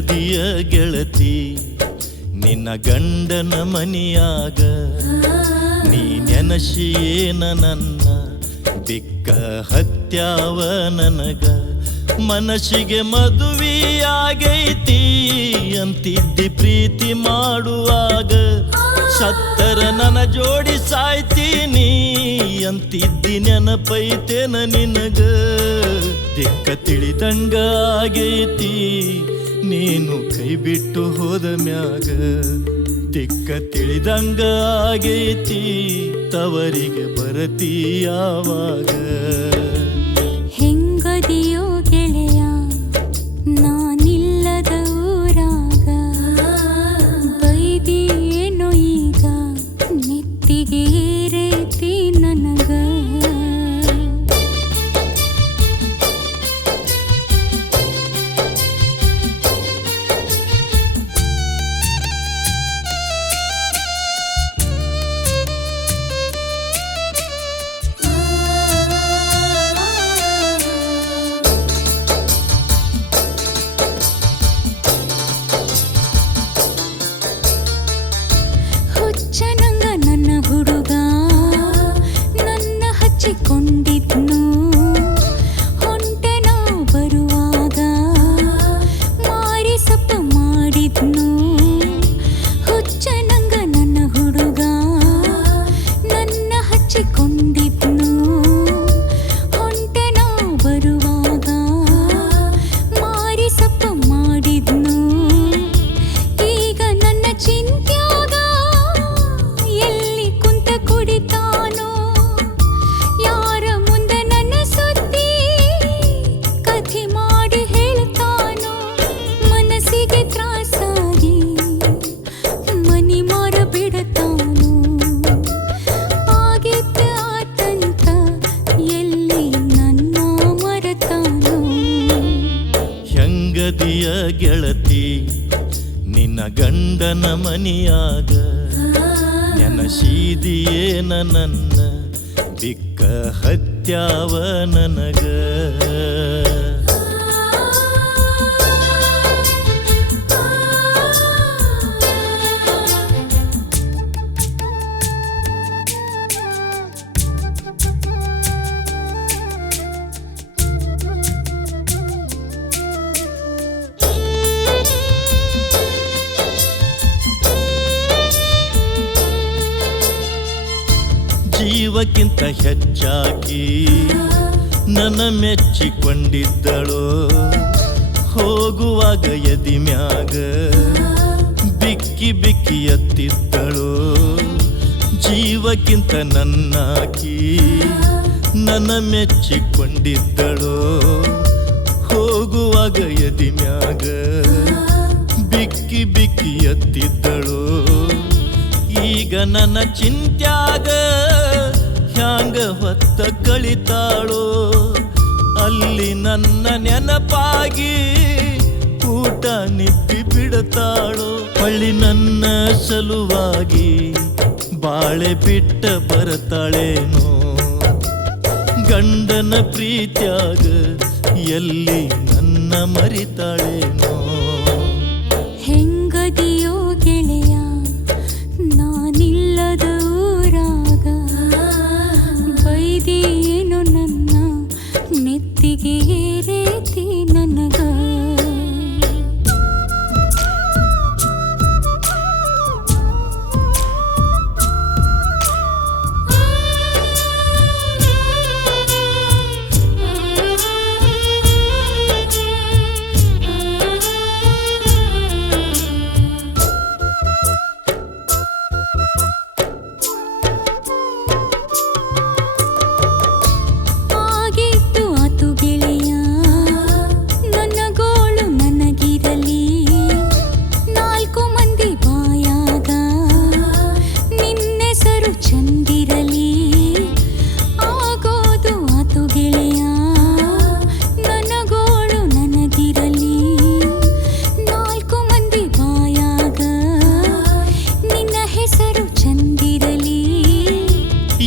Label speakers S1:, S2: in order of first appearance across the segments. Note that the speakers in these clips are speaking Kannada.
S1: ಹೆಂಗದಿಯ ಗೆಳತಿ, ನಿನ್ನ ಗಂಡನ ಮನಿಯಾಗ ನೀ ನೆನಶಿಯೇನ ನನ್ನ ದಿಕ್ಕ ಹತ್ಯಾವ ನನಗ. ಮನಸ್ಸಿಗೆ ಮದುವೆಯಾಗೈತಿ ಅಂತಿದ್ದಿ ಪ್ರೀತಿ ಮಾಡುವಾಗ, ಸತ್ತರ ನನ್ನ ಜೋಡಿ ಸಾಯ್ತೀನಿ ಅಂತಿದ್ದಿ ನೆನಪೈತೇನ ನಿನಗ. ದಿಕ್ಕ ತಿಳಿದಂಗ ಆಗೈತಿ ನೀನು ಕೈ ಬಿಟ್ಟು ಹೋದ ಮ್ಯಾಗ ದಿಕ್ಕ ತಿಳಿದಂಗ ಆಗೈತಿ ತವರಿಗೆ ಬರತಿ ಯಾವಾಗ? ಗಂಡನ ಮನಿಯಾಗ ನೆನಸೀದಿಯೇನ ನನ್ನ ಬಿಕ್ಕ ಹತ್ಯಾವ ನನಗ. ಜೀವಕ್ಕಿಂತ ಹೆಚ್ಚಾಗಿ ನನ್ನ ಮೆಚ್ಚಿಕೊಂಡಿದ್ದಳು. ಹೋಗುವಾಗ ಎದಿ ಮ್ಯಾಗ ಬಿಕ್ಕಿ ಬಿಕ್ಕಿ ಎತ್ತಿದ್ದಳು. ಜೀವಕ್ಕಿಂತ ನನ್ನಾಕಿ ನನ್ನ ಮೆಚ್ಚಿಕೊಂಡಿದ್ದಳು. ಹೋಗುವಾಗ ಎದಿ ಮ್ಯಾಗ ಬಿಕ್ಕಿ ಬಿಕ್ಕಿ ಎತ್ತಿದ್ದಳು. ಈಗ ನನ್ನ ಚಿಂತ್ಯಾಗ ಹೊತ್ತ ಕಳಿತಾಳೋ, ಅಲ್ಲಿ ನನ್ನ ನೆನಪಾಗಿ ಊಟ ನಿಪ್ಪಿ ಬಿಡತಾಳೋ. ಹಳ್ಳಿ ನನ್ನ ಸಲುವಾಗಿ ಬಾಳೆ ಬಿಟ್ಟ ಬರತಾಳೇನೋ. ಗಂಡನ ಪ್ರೀತ್ಯಾಗ ಎಲ್ಲಿ ನನ್ನ ಮರಿತಾಳೇನೋ.
S2: ಗೀರೆ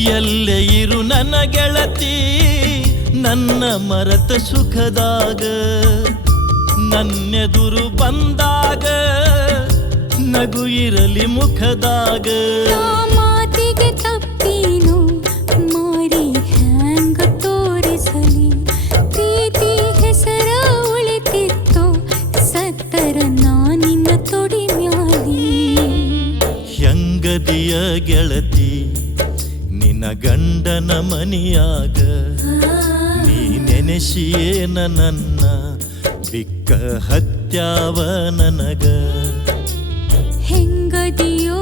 S1: ಎಲ್ಲೇ ಇರು ನನ್ನ ಗೆಳತಿ. ನನ್ನ ಮರತ ಸುಖದಾಗ ನನ್ನ ನನ್ನೆದುರು ಬಂದಾಗ ನಗು ಇರಲಿ ಮುಖದಾಗ.
S2: ಮಾತಿಗೆ ತಪ್ಪೀನು ತೋರಿ ಹ್ಯಾಂಗ ತೋರಿಸಲಿ. ಪ್ರೀತಿ ಹೆಸರ ಉಳಿತಿತ್ತು ಸತ್ತರ ನಾನಿನ್ನ ತೊಡಿ ಮ್ಯಾಲಿ.
S1: ಹೆಂಗದಿಯ ಗೆಳತಿ ನಿನ್ನ ಗಂಡನ ಮನಿಯಾಗ ನೀ ನೆನೆಸಿಯೇನ ನನ್ನ ಬಿಕ್ಕ ಹತ್ಯಾವ ನನಗ.
S2: ಹೆಂಗದಿಯೋ